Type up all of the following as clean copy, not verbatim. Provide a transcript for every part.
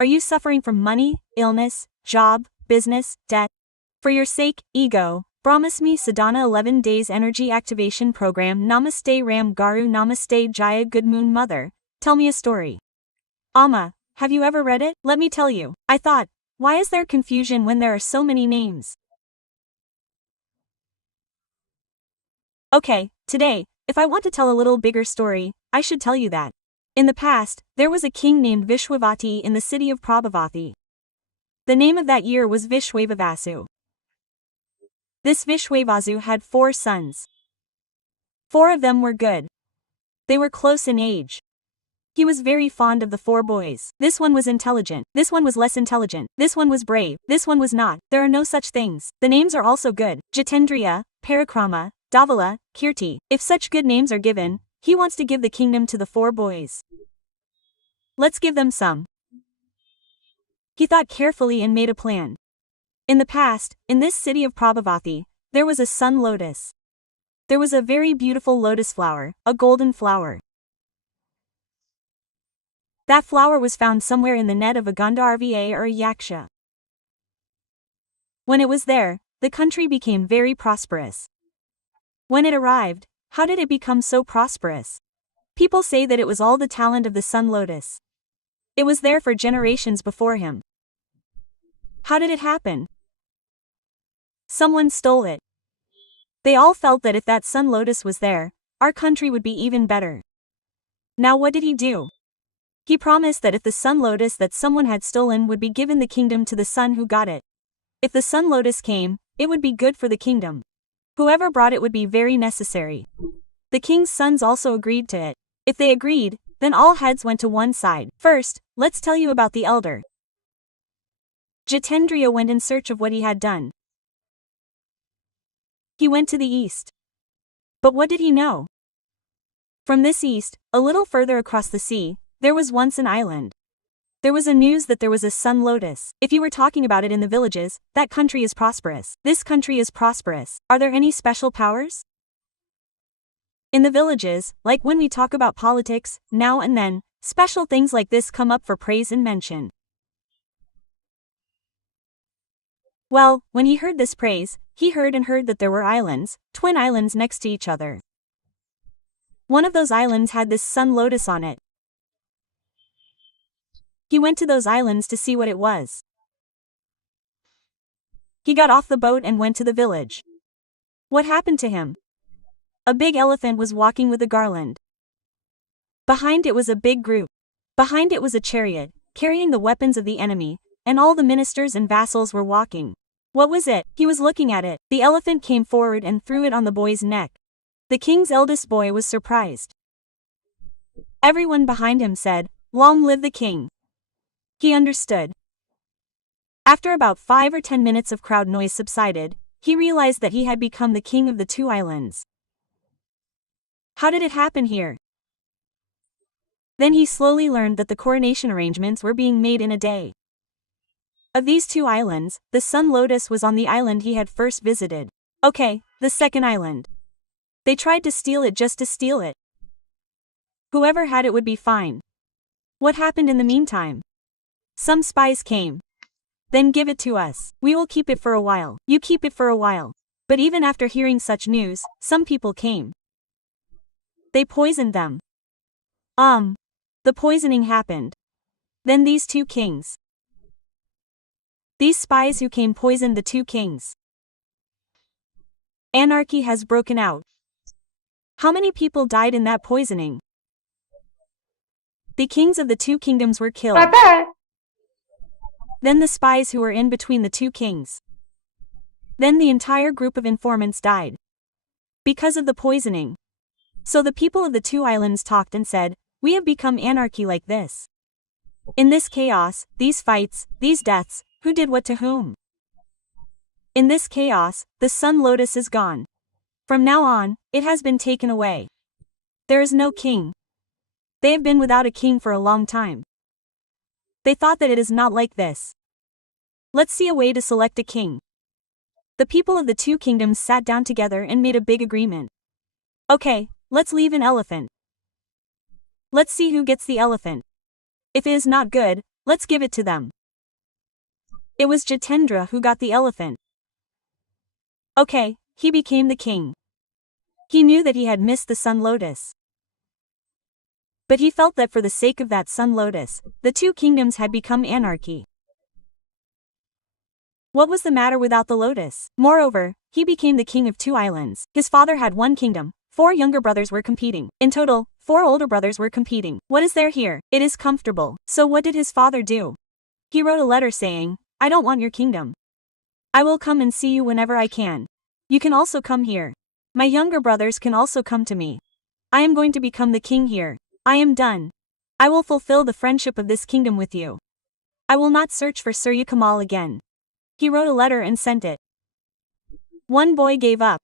Are you suffering from money, illness, job, business, debt? For your sake, ego, Brahmasmi Sadhana 11 Days Energy Activation Program. Namaste Ram Garu, Namaste Jaya, Good Moon Mother, tell me a story. Amma, have you ever read it? Let me tell you. I thought, why is there confusion when there are so many names? Okay, today, if I want to tell a little bigger story, I should tell you that. In the past, there was a king named Vishwavati in the city of Prabhavati. The name of that year was Vishwavasu. This Vishwavasu had 4 sons. 4 of them were good. They were close in age. He was very fond of the 4 boys. This one was intelligent, this one was less intelligent, this one was brave, this one was not. There are no such things. The names are also good. Jitendriya, Parakrama, Dhavala, Kirti. If such good names are given, he wants to give the kingdom to the 4 boys. Let's give them some. He thought carefully and made a plan. In the past, in this city of Prabhavati, there was a sun lotus. There was a very beautiful lotus flower, a golden flower. That flower was found somewhere in the net of a Gandharva or a Yaksha. When it was there, the country became very prosperous. When it arrived, how did it become so prosperous? People say that it was all the talent of the sun lotus. It was there for generations before him. How did it happen? Someone stole it. They all felt that if that sun lotus was there, our country would be even better. Now what did he do? He promised that if the sun lotus that someone had stolen would be given the kingdom to the son who got it. If the sun lotus came, it would be good for the kingdom. Whoever brought it would be very necessary. The king's sons also agreed to it. If they agreed, then all heads went to one side. First, let's tell you about the elder. Jitendriya went in search of what he had done. He went to the east. But what did he know? From this east, a little further across the sea, there was once an island. There was a news that there was a sun lotus. If you were talking about it in the villages, that country is prosperous. This country is prosperous. Are there any special powers? In the villages, like when we talk about politics, now and then, special things like this come up for praise and mention. Well, when he heard this praise, he heard that there were islands, twin islands next to each other. One of those islands had this sun lotus on it. He went to those islands to see what it was. He got off the boat and went to the village. What happened to him? A big elephant was walking with a garland. Behind it was a big group. Behind it was a chariot, carrying the weapons of the enemy, and all the ministers and vassals were walking. What was it? He was looking at it. The elephant came forward and threw it on the boy's neck. The king's eldest boy was surprised. Everyone behind him said, "Long live the king." He understood. After about 5 or 10 minutes of crowd noise subsided, he realized that he had become the king of the 2 islands. How did it happen here? Then he slowly learned that the coronation arrangements were being made in a day. Of these 2 islands, the sun lotus was on the island he had first visited. Okay, the second island. They tried to steal it just to steal it. Whoever had it would be fine. What happened in the meantime? Some spies came. Then give it to us. We will keep it for a while. You keep it for a while. But even after hearing such news, some people came. They poisoned them. The poisoning happened. Then these 2 kings. These spies who came poisoned the 2 kings. Anarchy has broken out. How many people died in that poisoning? The kings of the 2 kingdoms were killed. Papa. Then the spies who were in between the 2 kings. Then the entire group of informants died. Because of the poisoning. So the people of the 2 islands talked and said, "We have become anarchy like this." In this chaos, these fights, these deaths, who did what to whom? In this chaos, the sun lotus is gone. From now on, it has been taken away. There is no king. They have been without a king for a long time. They thought that it is not like this. Let's see a way to select a king. The people of the 2 kingdoms sat down together and made a big agreement. Okay, let's leave an elephant. Let's see who gets the elephant. If it is not good, Let's give it to them. It was Jitendra who got the elephant. Okay, he became the king. He knew that he had missed the sun lotus. But he felt that for the sake of that sun lotus, the two kingdoms had become anarchy. What was the matter without the lotus? Moreover, he became the king of two islands. His father had one kingdom. 4 younger brothers were competing. In total, 4 older brothers were competing. What is there here? It is comfortable. So what did his father do? He wrote a letter saying, I don't want your kingdom. I will come and see you whenever I can. You can also come here. My younger brothers can also come to me. I am going to become the king here. I am done. I will fulfill the friendship of this kingdom with you. I will not search for Surya Kamal again. He wrote a letter and sent it. One boy gave up.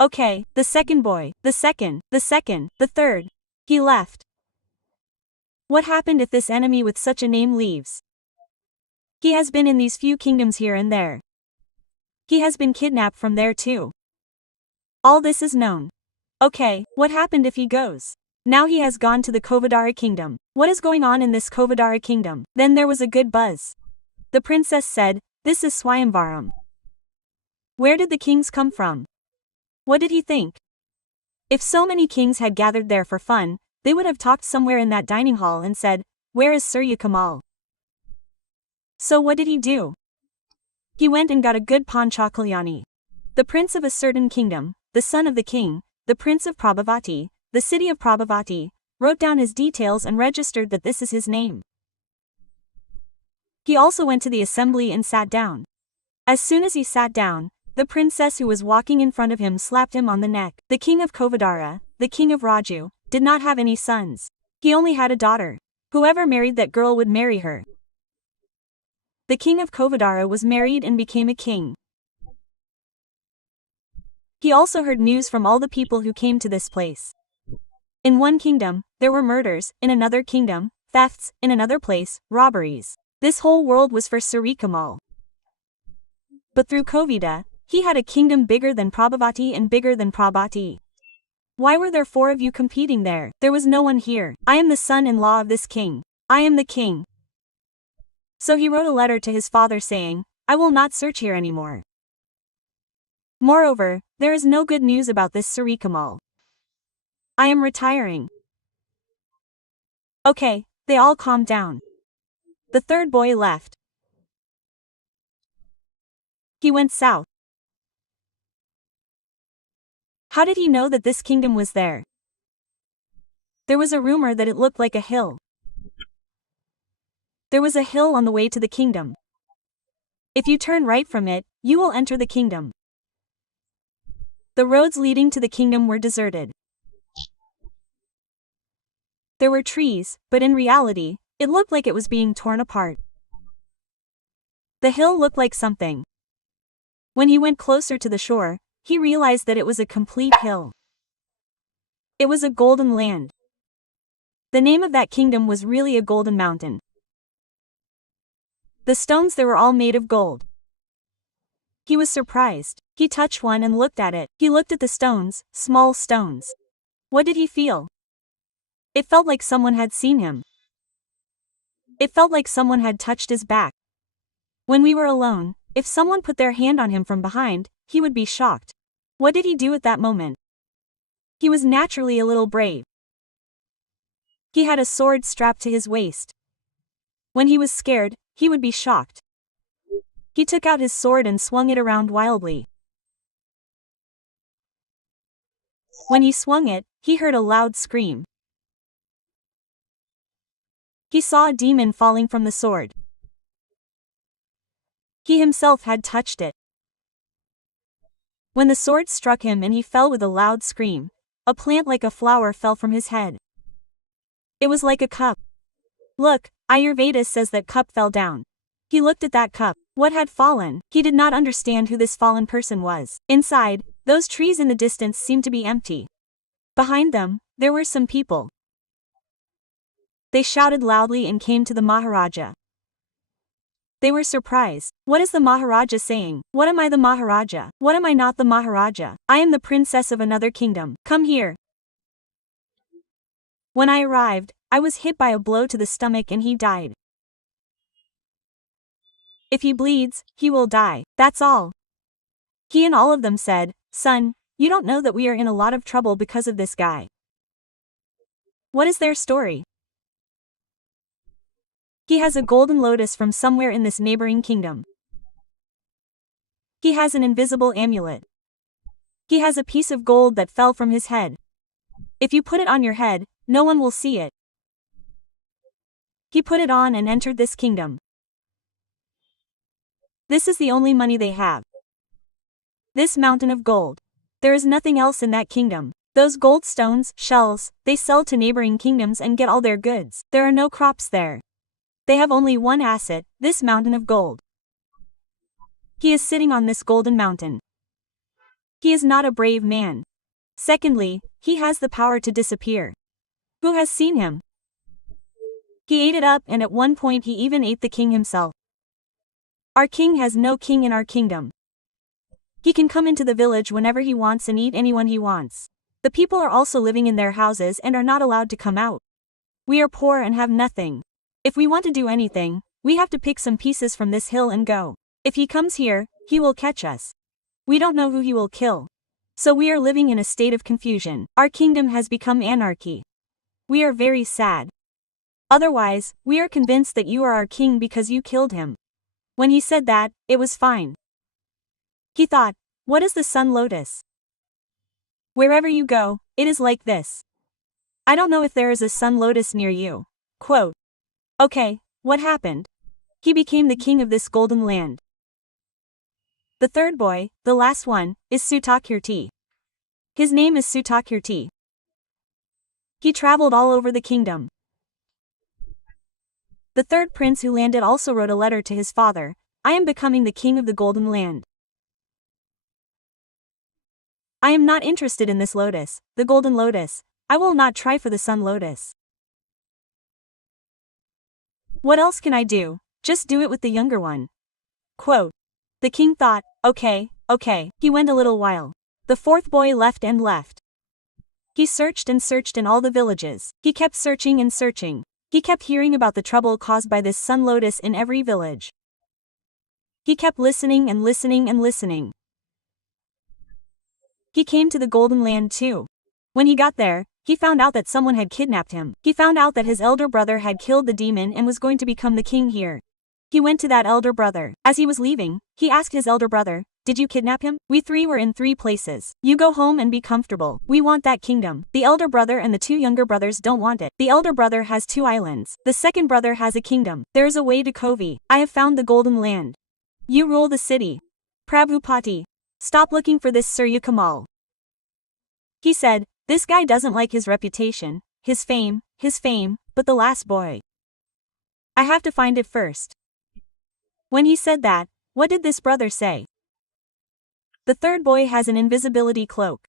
Okay, the second boy, the second, the third. He left. What happened if this enemy with such a name leaves? He has been in these few kingdoms here and there. He has been kidnapped from there too. All this is known. Okay, what happened if he goes? Now he has gone to the Kovadara kingdom. What is going on in this Kovadara kingdom? Then there was a good buzz. The princess said, this is Swayamvaram. Where did the kings come from? What did he think? If so many kings had gathered there for fun, they would have talked somewhere in that dining hall and said, where is Surya Kamal? So what did he do? He went and got a good Panchakalyani. The prince of a certain kingdom, the son of the king, the prince of Prabhavati, the city of Prabhavati, wrote down his details and registered that this is his name. He also went to the assembly and sat down. As soon as he sat down, the princess who was walking in front of him slapped him on the neck. The king of Kovadara, the king of Raju, did not have any sons. He only had a daughter. Whoever married that girl would marry her. The king of Kovadara was married and became a king. He also heard news from all the people who came to this place. In one kingdom, there were murders, in another kingdom, thefts, in another place, robberies. This whole world was for Surya Kamal. But through Kovida, he had a kingdom bigger than Prabhavati and bigger than Prabhati. Why were there 4 of you competing there? There was no one here. I am the son-in-law of this king. I am the king. So he wrote a letter to his father saying, I will not search here anymore. Moreover, there is no good news about this Surya Kamal. I am retiring. Okay, they all calmed down. The third boy left. He went south. How did he know that this kingdom was there? There was a rumor that it looked like a hill. There was a hill on the way to the kingdom. If you turn right from it, you will enter the kingdom. The roads leading to the kingdom were deserted. There were trees, but in reality, it looked like it was being torn apart. The hill looked like something. When he went closer to the shore, he realized that it was a complete hill. It was a golden land. The name of that kingdom was really a golden mountain. The stones there were all made of gold. He was surprised. He touched one and looked at it. He looked at the stones, small stones. What did he feel? It felt like someone had seen him. It felt like someone had touched his back. When we were alone, if someone put their hand on him from behind, he would be shocked. What did he do at that moment? He was naturally a little brave. He had a sword strapped to his waist. When he was scared, he would be shocked. He took out his sword and swung it around wildly. When he swung it, he heard a loud scream. He saw a demon falling from the sword. He himself had touched it. When the sword struck him and he fell with a loud scream, a plant like a flower fell from his head. It was like a cup. Look, Ayurveda says that cup fell down. He looked at that cup. What had fallen? He did not understand who this fallen person was. Inside, those trees in the distance seemed to be empty. Behind them, there were some people. They shouted loudly and came to the Maharaja. They were surprised. What is the Maharaja saying? What am I the Maharaja? What am I not the Maharaja? I am the princess of another kingdom. Come here. When I arrived, I was hit by a blow to the stomach and he died. If he bleeds, he will die, that's all. He and all of them said, "Son, you don't know that we are in a lot of trouble because of this guy." What is their story? He has a golden lotus from somewhere in this neighboring kingdom. He has an invisible amulet. He has a piece of gold that fell from his head. If you put it on your head, no one will see it. He put it on and entered this kingdom. This is the only money they have. This mountain of gold. There is nothing else in that kingdom. Those gold stones, shells, they sell to neighboring kingdoms and get all their goods. There are no crops there. They have only one asset, this mountain of gold. He is sitting on this golden mountain. He is not a brave man. Secondly, he has the power to disappear. Who has seen him? He ate it up, and at one point he even ate the king himself. Our king has no king in our kingdom. He can come into the village whenever he wants and eat anyone he wants. The people are also living in their houses and are not allowed to come out. We are poor and have nothing. If we want to do anything, we have to pick some pieces from this hill and go. If he comes here, he will catch us. We don't know who he will kill. So we are living in a state of confusion. Our kingdom has become anarchy. We are very sad. Otherwise, we are convinced that you are our king because you killed him. When he said that, it was fine. He thought, what is the sun lotus? Wherever you go, it is like this. I don't know if there is a sun lotus near you. Quote. Okay, what happened? He became the king of this golden land. The third boy, the last one, is Sutakirti. His name is Sutakirti. He traveled all over the kingdom. The third prince who landed also wrote a letter to his father, I am becoming the king of the golden land. I am not interested in this lotus, the golden lotus. I will not try for the sun lotus. What else can I do? Just do it with the younger one. Quote. The king thought, okay. He went a little while. The fourth boy left and left. He searched and searched in all the villages. He kept searching and searching. He kept hearing about the trouble caused by this sun lotus in every village. He kept listening and listening and listening. He came to the golden land too. When he got there, he found out that someone had kidnapped him. He found out that his elder brother had killed the demon and was going to become the king here. He went to that elder brother. As he was leaving, he asked his elder brother, did you kidnap him? We three were in 3 places. You go home and be comfortable. We want that kingdom. The elder brother and the 2 younger brothers don't want it. The elder brother has 2 islands. The second brother has a kingdom. There is a way to Kovi. I have found the golden land. You rule the city. Prabhupati. Stop looking for this Surya Kamal. He said, this guy doesn't like his reputation, his fame, but the last boy. I have to find it first. When he said that, what did this brother say? The third boy has an invisibility cloak.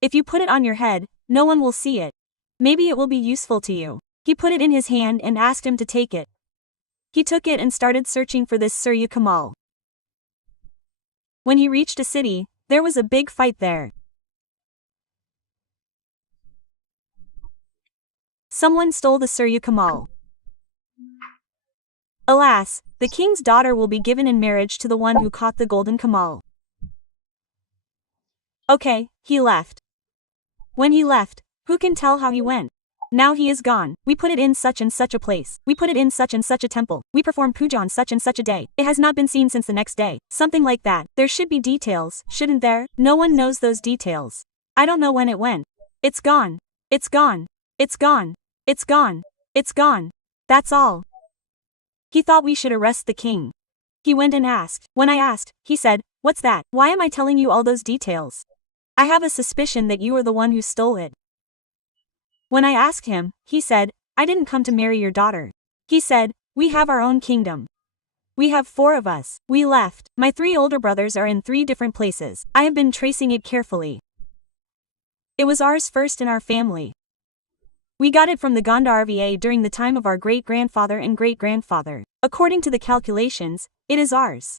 If you put it on your head, no one will see it. Maybe it will be useful to you. He put it in his hand and asked him to take it. He took it and started searching for this Surya Kamal. When he reached a city, there was a big fight there. Someone stole the Surya Kamal. Alas, the king's daughter will be given in marriage to the one who caught the golden Kamal. Okay, he left. When he left, who can tell how he went? Now he is gone. We put it in such and such a place. We put it in such and such a temple. We performed puja on such and such a day. It has not been seen since the next day. Something like that. There should be details, shouldn't there? No one knows those details. I don't know when it went. It's gone. It's gone. It's gone. It's gone. It's gone. That's all. He thought we should arrest the king. He went and asked. When I asked, he said, what's that? Why am I telling you all those details? I have a suspicion that you are the one who stole it. When I asked him, he said, I didn't come to marry your daughter. He said, we have our own kingdom. We have 4 of us. We left. My 3 older brothers are in 3 different places. I have been tracing it carefully. It was ours first in our family. We got it from the Gandharva during the time of our great-grandfather and great-grandfather. According to the calculations, it is ours.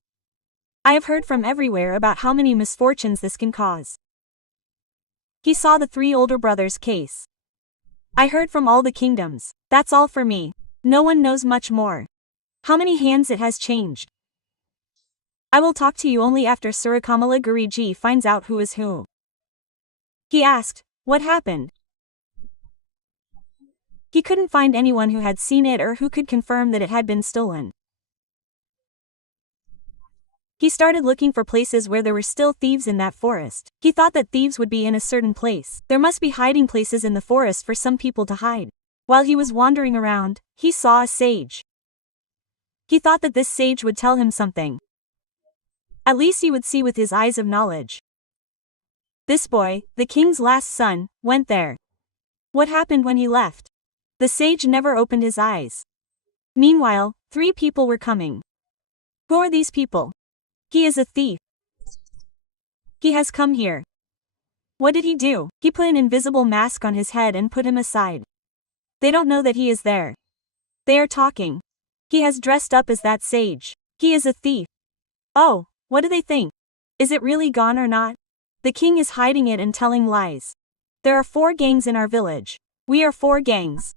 I have heard from everywhere about how many misfortunes this can cause. He saw the 3 older brothers' case. I heard from all the kingdoms. That's all for me. No one knows much more. How many hands it has changed. I will talk to you only after Surakamala Guriji finds out who is who. He asked, what happened? He couldn't find anyone who had seen it or who could confirm that it had been stolen. He started looking for places where there were still thieves in that forest. He thought that thieves would be in a certain place. There must be hiding places in the forest for some people to hide. While he was wandering around, he saw a sage. He thought that this sage would tell him something. At least he would see with his eyes of knowledge. This boy, the king's last son, went there. What happened when he left? The sage never opened his eyes. Meanwhile, 3 people were coming. Who are these people? He is a thief. He has come here. What did he do? He put an invisible mask on his head and put him aside. They don't know that he is there. They are talking. He has dressed up as that sage. He is a thief. Oh, what do they think? Is it really gone or not? The king is hiding it and telling lies. There are 4 gangs in our village. We are 4 gangs.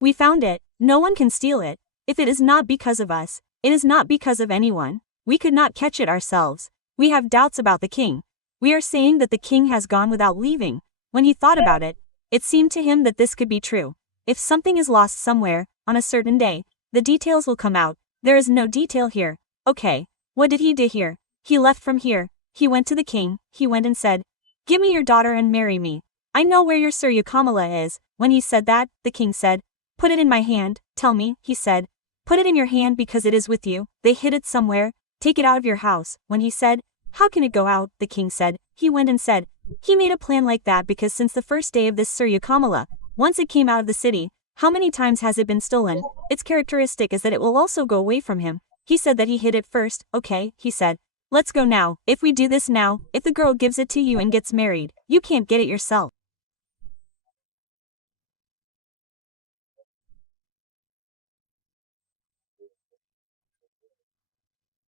We found it. No one can steal it. If it is not because of us, it is not because of anyone. We could not catch it ourselves. We have doubts about the king. We are saying that the king has gone without leaving. When he thought about it, it seemed to him that this could be true. If something is lost somewhere, on a certain day, the details will come out. There is no detail here. Okay, what did he do here? He left from here. He went to the king. He went and said, give me your daughter and marry me. I know where your Surya Kamala is. When he said that, the king said, put it in my hand. Tell me, he said. Put it in your hand because it is with you. They hid it somewhere. Take it out of your house. When he said, how can it go out? The king said. He went and said, he made a plan like that because since the first day of this Surya Kamala, once it came out of the city, how many times has it been stolen? Its characteristic is that it will also go away from him. He said that he hid it first. Okay, he said. Let's go now. If we do this now, if the girl gives it to you and gets married, you can't get it yourself.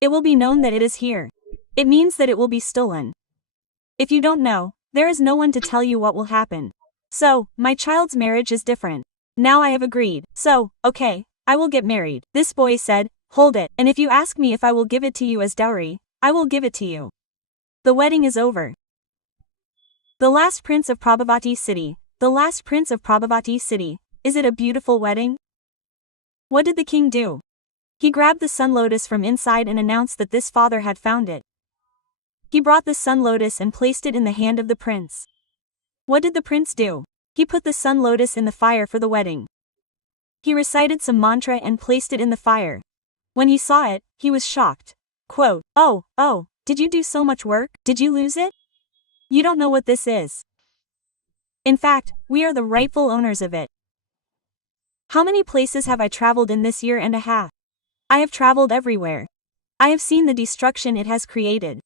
It will be known that it is here. It means that it will be stolen. If you don't know, there is no one to tell you what will happen. So, my child's marriage is different. Now I have agreed. So, okay, I will get married. This boy said, hold it, and if you ask me if I will give it to you as dowry, I will give it to you. The wedding is over. The last prince of Prabhavati city. The last prince of Prabhavati city. Is it a beautiful wedding? What did the king do? He grabbed the sun lotus from inside and announced that this father had found it. He brought the sun lotus and placed it in the hand of the prince. What did the prince do? He put the sun lotus in the fire for the wedding. He recited some mantra and placed it in the fire. When he saw it, he was shocked. Quote, oh, did you do so much work? Did you lose it? You don't know what this is. In fact, we are the rightful owners of it. How many places have I traveled in this year and a half? I have traveled everywhere. I have seen the destruction it has created.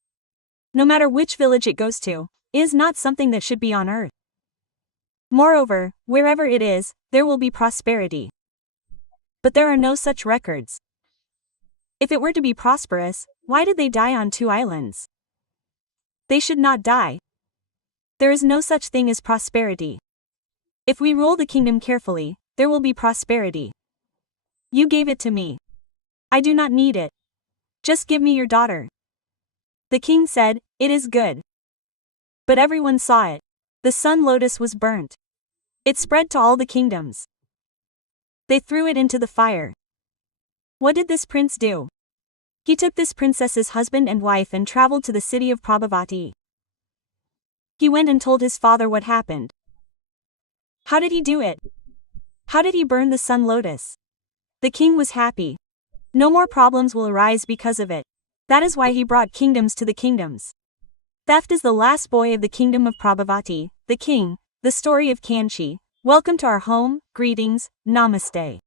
No matter which village it goes to, it is not something that should be on earth. Moreover, wherever it is, there will be prosperity. But there are no such records. If it were to be prosperous, why did they die on 2 islands? They should not die. There is no such thing as prosperity. If we rule the kingdom carefully, there will be prosperity. You gave it to me. I do not need it. Just give me your daughter. The king said, it is good. But everyone saw it. The sun lotus was burnt. It spread to all the kingdoms. They threw it into the fire. What did this prince do? He took this princess's husband and wife and traveled to the city of Prabhavati. He went and told his father what happened. How did he do it? How did he burn the sun lotus? The king was happy. No more problems will arise because of it. That is why he brought kingdoms to the kingdoms. Theft is the last boy of the kingdom of Prabhavati, the king, the story of Kanchi. Welcome to our home, greetings, namaste.